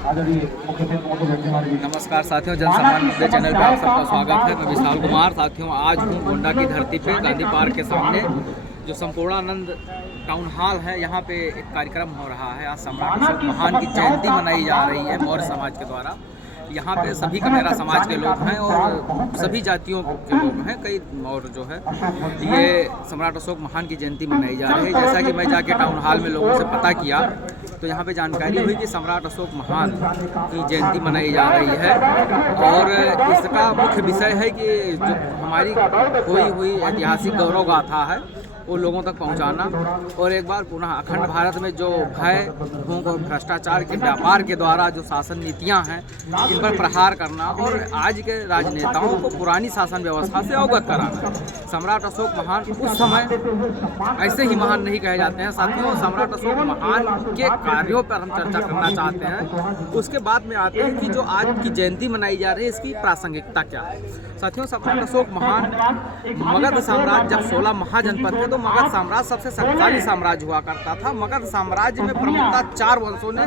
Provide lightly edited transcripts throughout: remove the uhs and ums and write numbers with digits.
नमस्कार साथियों, जन सम्मान मुद्दे चैनल पे आप सबका स्वागत है। मैं विशाल कुमार। साथियों, आज हूँ गोंडा की धरती पे गांधी पार्क के सामने जो संपूर्णानंद टाउन हॉल है, यहाँ पे एक कार्यक्रम हो रहा है। आज सम्राट अशोक महान की जयंती मनाई जा रही है मौर्य समाज के द्वारा। यहाँ पे सभी कमेरा समाज के लोग हैं और सभी जातियों के लोग हैं कई, और जो है ये सम्राट अशोक महान की जयंती मनाई जा रही है। जैसा कि मैं जाके टाउन हॉल में लोगों से पता किया तो यहाँ पे जानकारी हुई कि सम्राट अशोक महान की जयंती मनाई जा रही है और इसका मुख्य विषय है कि जो हमारी खोई हुई ऐतिहासिक गौरव गाथा है वो लोगों तक पहुंचाना और एक बार पुनः अखंड भारत में जो भय, भूख और भ्रष्टाचार के व्यापार के द्वारा जो शासन नीतियां हैं इन पर प्रहार करना और आज के राजनेताओं को पुरानी शासन व्यवस्था से अवगत कराना। सम्राट अशोक महान उस समय ऐसे ही महान नहीं कहे जाते हैं। साथियों, सम्राट अशोक महान के कार्यों पर हम चर्चा करना चाहते हैं। उसके बाद में आते हैं कि जो आज की जयंती मनाई जा रही है इसकी प्रासंगिकता क्या है। साथियों, सम्राट अशोक महान मगध साम्राज्य जब 16 महाजनपद थे तो मगध साम्राज्य सबसे शक्तिशाली साम्राज्य हुआ करता था। मगध साम्राज्य में प्रमुखतः 4 वंशों ने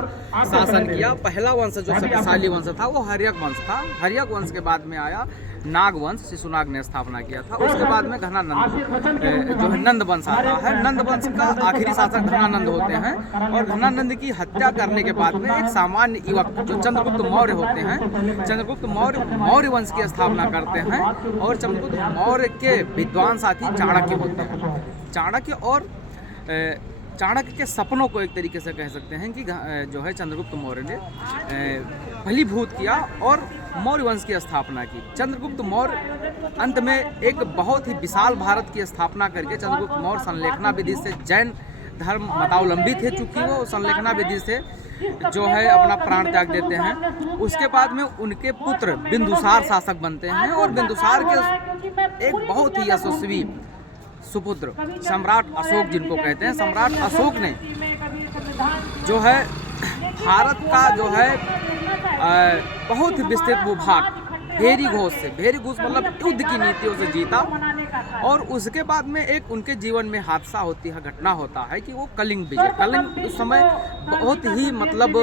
शासन किया। पहला वंश जो शक्तिशाली वंश था वो हर्यक वंश था। हर्यक वंश के बाद में आया नाग वंश, शिशुनाग ने स्थापना किया था। उसके बाद में घनानंद जो है नंद वंश आता है। नंद वंश का आखिरी शासक घनानंद होते हैं और घनानंद की हत्या करने के बाद में एक सामान्य युवक जो चंद्रगुप्त मौर्य होते हैं, चंद्रगुप्त मौर्य मौर्य वंश की स्थापना करते हैं और चंद्रगुप्त मौर्य के विद्वान साथी चाणक्य होते हैं। चाणक्य के सपनों को एक तरीके से कह सकते हैं कि जो है चंद्रगुप्त मौर्य ने फलीभूत किया और मौर्य वंश की स्थापना की। चंद्रगुप्त मौर्य अंत में एक बहुत ही विशाल भारत की स्थापना करके चंद्रगुप्त मौर्य संलेखना विधि से जैन धर्म मतावलंबी थे, चूँकि वो संलेखना विधि से जो है अपना प्राण त्याग देते हैं। उसके बाद में उनके पुत्र बिंदुसार शासक बनते हैं और बिंदुसार के एक बहुत ही यशस्वी सुपुत्र सम्राट अशोक जिनको कहते हैं, सम्राट अशोक ने जो है भारत का जो है बहुत ही विस्तृत भूभाग भेरी घोष मतलब युद्ध की नीतियों से जीता। और उसके बाद में एक उनके जीवन में हादसा घटना होता है कि वो कलिंग विजय, कलिंग उस समय बहुत ही मतलब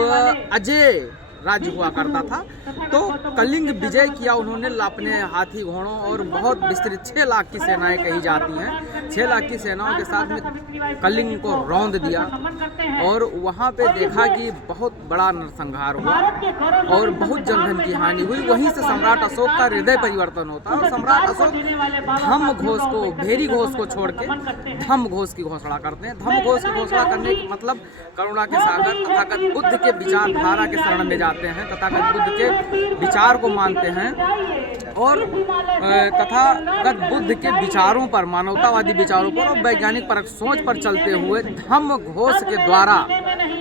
अजय राज्य हुआ करता था, तो कलिंग विजय किया उन्होंने अपने हाथी घोड़ों और बहुत विस्तृत 6 लाख की सेनाएं कही जाती हैं। 6 लाख की सेनाओं के साथ में कलिंग को रौंद दिया और वहाँ पे देखा कि बहुत बड़ा नरसंहार हुआ और बहुत जनधन की हानि हुई। वहीं से सम्राट अशोक का हृदय परिवर्तन होता है और सम्राट अशोक धम्म घोष को, भेरी घोष को छोड़ के धम्म घोष की घोषणा करते हैं। धम्म घोष की घोषणा करने का मतलब करुणा के सागर तथागत बुद्ध के विचारधारा के शरण में जाते हैं, तथागत बुद्ध के विचार को मानते हैं और तथागत बुद्ध के विचारों पर, मानवतावादी विचारों पर और वैज्ञानिक परख सोच पर चलते हुए धम्म घोष के द्वारा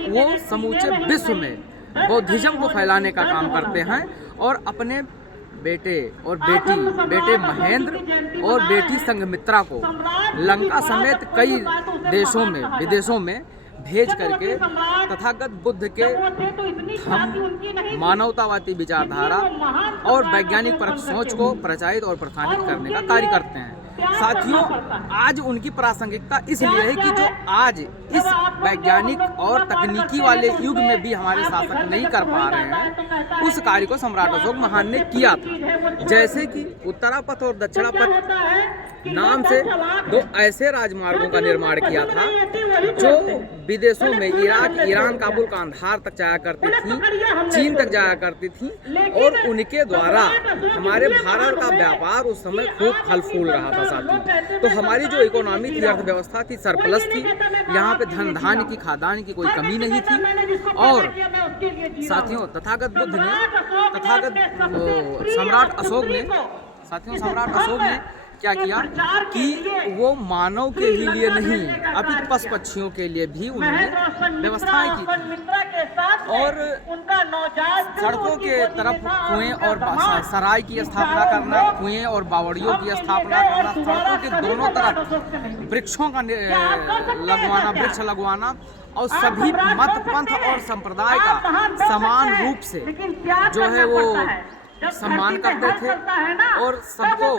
वो समूचे विश्व में बौद्धिज्म को फैलाने का काम करते हैं और अपने बेटे महेंद्र और बेटी संघमित्रा को लंका समेत कई देशों में, विदेशों में भेज करके तथागत बुद्ध के मानवतावादी विचारधारा और वैज्ञानिक परख सोच को प्रचारित और प्रसारित करने का कार्य करते हैं। साथियों, आज उनकी प्रासंगिकता इसलिए है कि जो आज इस वैज्ञानिक और तकनीकी वाले युग में भी हमारे शासक नहीं कर पा रहे हैं, उस कार्य को सम्राट अशोक महान ने किया था। जैसे कि उत्तरापथ और दक्षिणापथ नाम से 2 ऐसे राजमार्गों का निर्माण किया था जो विदेशों में इराक, ईरान, काबुल, कांधार तक जाया करती थी, चीन तक जाया करती थी और उनके द्वारा हमारे भारत का व्यापार उस समय खूब फल फूल रहा था। साथियों, तो हमारी जो इकोनॉमी थी, अर्थव्यवस्था थी, सरप्लस थी। यहाँ पे धन धान्य की, खाद्यान्न की कोई कमी नहीं थी। और साथियों, सम्राट अशोक ने क्या किया कि वो मानव के ही लिए नहीं अपितु पशु पक्षियों के लिए भी उन्होंने व्यवस्थाएं की थी और सड़कों के तरफ कुएं और सराय की स्थापना करना, कुएं और बावड़ियों की स्थापना करना, सड़कों के दोनों तरफ वृक्षों का वृक्ष लगवाना और सभी मत, पंथ और संप्रदाय का समान रूप से जो है वो सम्मान करते थे और सबको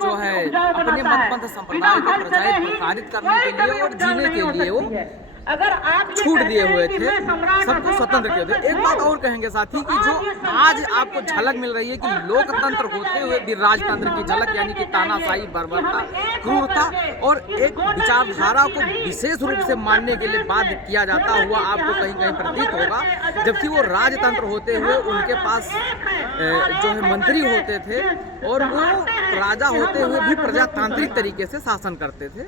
जो है अपने मत पंथ संप्रदाय को प्रचारित करने के लिए और जीने के लिए वो छूट दिए हुए थे, सबको स्वतंत्र किए थे। एक बात और कहेंगे साथी कि जो आज आपको झलक मिल रही है कि लोकतंत्र होते हुए भी राजतंत्र की झलक, यानी कि तानाशाही, बर्बरता, क्रूरता और एक विचारधारा को विशेष रूप से मानने के लिए बाध्य किया जाता हुआ आपको कहीं कहीं प्रतीत होगा, जबकि वो राजतंत्र होते हुए उनके पास जो है मंत्री होते थे और वो राजा होते हुए भी प्रजातांत्रिक तरीके से शासन करते थे।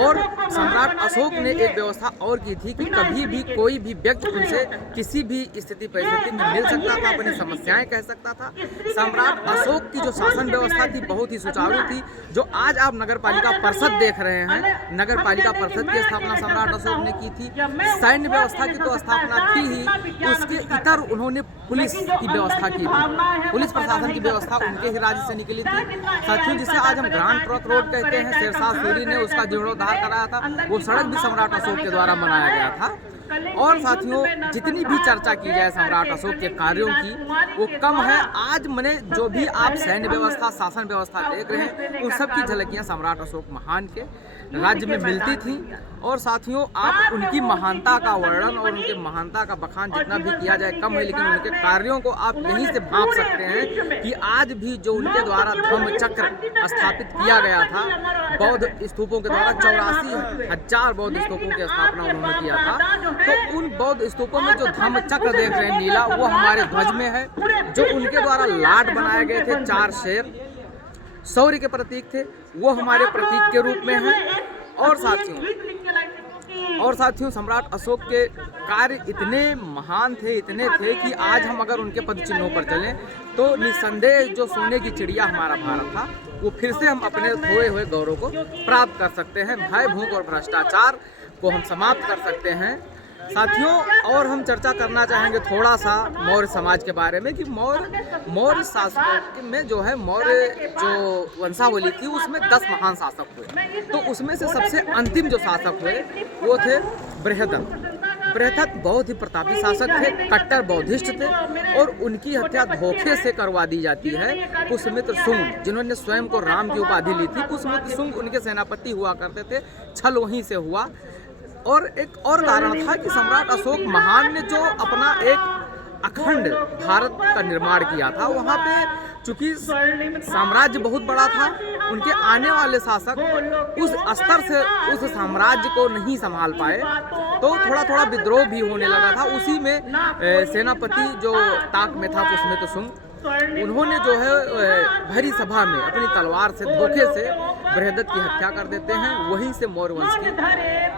और सम्राट अशोक ने एक व्यवस्था और की थी कि कभी भी कोई भी व्यक्ति उनसे किसी भी स्थिति परिस्थिति में मिल सकता था, अपनी समस्याएं कह सकता था। सम्राट अशोक की जो शासन व्यवस्था थी बहुत ही सुचारू थी। जो आज आप नगर पालिका परिषद देख रहे हैं, नगर पालिका परिषद की स्थापना सम्राट अशोक ने की थी। सैन्य व्यवस्था की तो स्थापना थी ही, उसके इतर उन्होंने पुलिस की व्यवस्था की थी। पुलिस प्रशासन की व्यवस्था उनके ही राज्य से निकली थी। साथियों, जिसे आज हम ग्रांड ट्रंक रोड कहते हैं, शेरशाह सूरी ने उसका जीर्णोद्धार कराया था। वो सड़क भी सम्राट अशोक के द्वारा बनाया गया था। और साथियों, जितनी भी चर्चा की जाए सम्राट अशोक के कार्यों की वो कम है। आज मैंने जो भी आप सैन्य व्यवस्था, शासन व्यवस्था देख रहे हैं, उन सब की झलकियां सम्राट अशोक महान के राज्य में मिलती थी। और साथियों, आप उनकी महानता का वर्णन और उनके महानता का बखान जितना भी किया जाए कम है, लेकिन उनके कार्यों को आप यहीं से भांप सकते हैं कि आज भी जो उनके द्वारा धम्म चक्र स्थापित किया गया था, बौद्ध स्तूपों के द्वारा 84,000 बौद्ध स्तूपों की स्थापना उन्होंने किया था। तो उन बौद्ध स्तूपों में जो धम्म चक्र देख रहे हैं नीला, वो हमारे ध्वज में है। जो उनके द्वारा लाट बनाए गए थे, 4 शेर शौर्य के प्रतीक थे, वो हमारे प्रतीक के रूप में है। और साथियों सम्राट अशोक के कार्य इतने महान थे, इतने थे कि आज हम अगर उनके पद चिन्हों पर चलें तो निस्संदेह जो सोने की चिड़िया हमारा भारत था, वो फिर से हम अपने खोए हुए गौरव को प्राप्त कर सकते हैं। भय, भूख और भ्रष्टाचार को हम समाप्त कर सकते हैं। साथियों, और हम चर्चा करना चाहेंगे थोड़ा सा मौर्य समाज के बारे में कि मौर्य शासकों में जो है, मौर्य जो वंशावली थी उसमें 10 महान शासक हुए। तो उसमें से सबसे अंतिम जो शासक हुए वो थे बृहदत्त। बृहदत्त बहुत ही प्रतापी शासक थे, कट्टर बौद्धिस्ट थे और उनकी हत्या धोखे से करवा दी जाती है। पुष्यमित्र शुंग, जिन्होंने स्वयं को राम की उपाधि ली थी, पुष्यमित्र शुंग उनके सेनापति हुआ करते थे। छल वहीं से हुआ। और एक और कारण था कि सम्राट अशोक महान ने जो अपना एक अखंड भारत का निर्माण किया था, वहाँ पे चूंकि साम्राज्य बहुत बड़ा था, उनके आने वाले शासक उस स्तर से उस साम्राज्य को नहीं संभाल पाए, तो थोड़ा थोड़ा विद्रोह भी होने लगा था। उसी में सेनापति जो ताक में था पुष्यमित्र शुंग, उन्होंने जो है भरी सभा में अपनी तलवार से धोखे से बृहदत्त की हत्या कर देते हैं। वहीं से मौर्य वंश की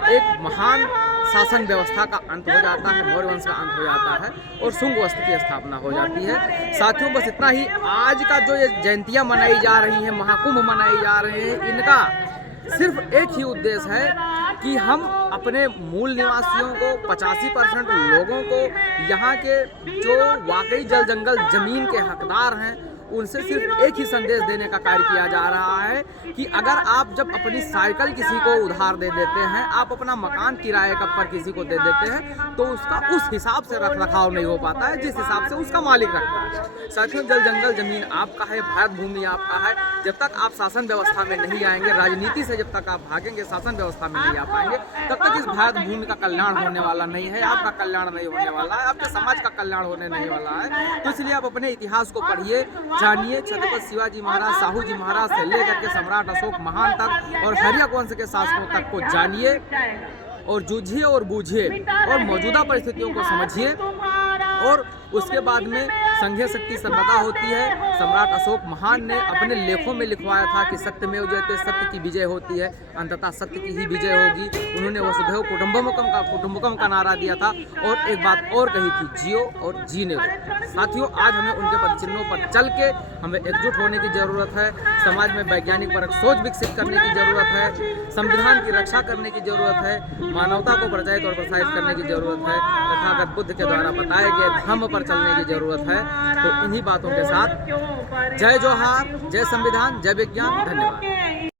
एक महान शासन व्यवस्था का अंत हो जाता है, मौर्य वंश का अंत हो जाता है और शुंग वंश की स्थापना हो जाती है। साथियों, बस इतना ही। आज का जो ये जयंतियाँ मनाई जा रही हैं, महाकुंभ मनाई जा रहे हैं, इनका सिर्फ एक ही उद्देश्य है कि हम अपने मूल निवासियों को, 85% लोगों को, यहाँ के जो वाकई जल जंगल जमीन के हकदार हैं, उनसे सिर्फ एक ही संदेश देने का कार्य किया जा रहा है कि अगर आप जब अपनी साइकिल किसी को उधार दे देते हैं, आप अपना मकान किराए का पर किसी को दे देते हैं, तो उसका उस हिसाब से रख रखाव नहीं हो पाता है जिस हिसाब से उसका मालिक रखता है। साथियों, जल जंगल जमीन आपका है, भारत भूमि आपका है। जब तक आप शासन व्यवस्था में नहीं आएंगे, राजनीति से जब तक आप भागेंगे, शासन व्यवस्था में नहीं आ पाएंगे, तब तक इस भारत भूमि का कल्याण होने वाला नहीं है, आपका कल्याण नहीं होने वाला है, आपके समाज का कल्याण होने नहीं वाला है। तो इसलिए आप अपने इतिहास को पढ़िए, जानिए। छत्रपति शिवाजी महाराज, साहू जी महाराज से लेकर के सम्राट अशोक महान तक और हर्यक वंश के शासकों तक को जानिए और जूझिए और बूझिए और मौजूदा परिस्थितियों को समझिए। और उसके बाद में संघीय शक्ति सर्वदा होती है। सम्राट अशोक महान ने अपने लेखों में लिखवाया था कि सत्यमेव जयते, सत्य की विजय होती है, अंततः सत्य की ही विजय होगी। उन्होंने वसुधैव कुटुंबकम का नारा दिया था और एक बात और कही थी, जियो और जीने दो। साथियों, आज हमें उनके पद चिन्हों पर चल के हमें एकजुट होने की ज़रूरत है। समाज में वैज्ञानिक परक सोच विकसित करने की ज़रूरत है, संविधान की रक्षा करने की ज़रूरत है, मानवता को प्रचारित और प्रसारित करने की ज़रूरत है, तथागत बुद्ध के द्वारा बताए गए धम्म पर चलने की ज़रूरत है। तो इन्हीं बातों के साथ जय जोहार, जय संविधान, जय विज्ञान, धन्यवाद।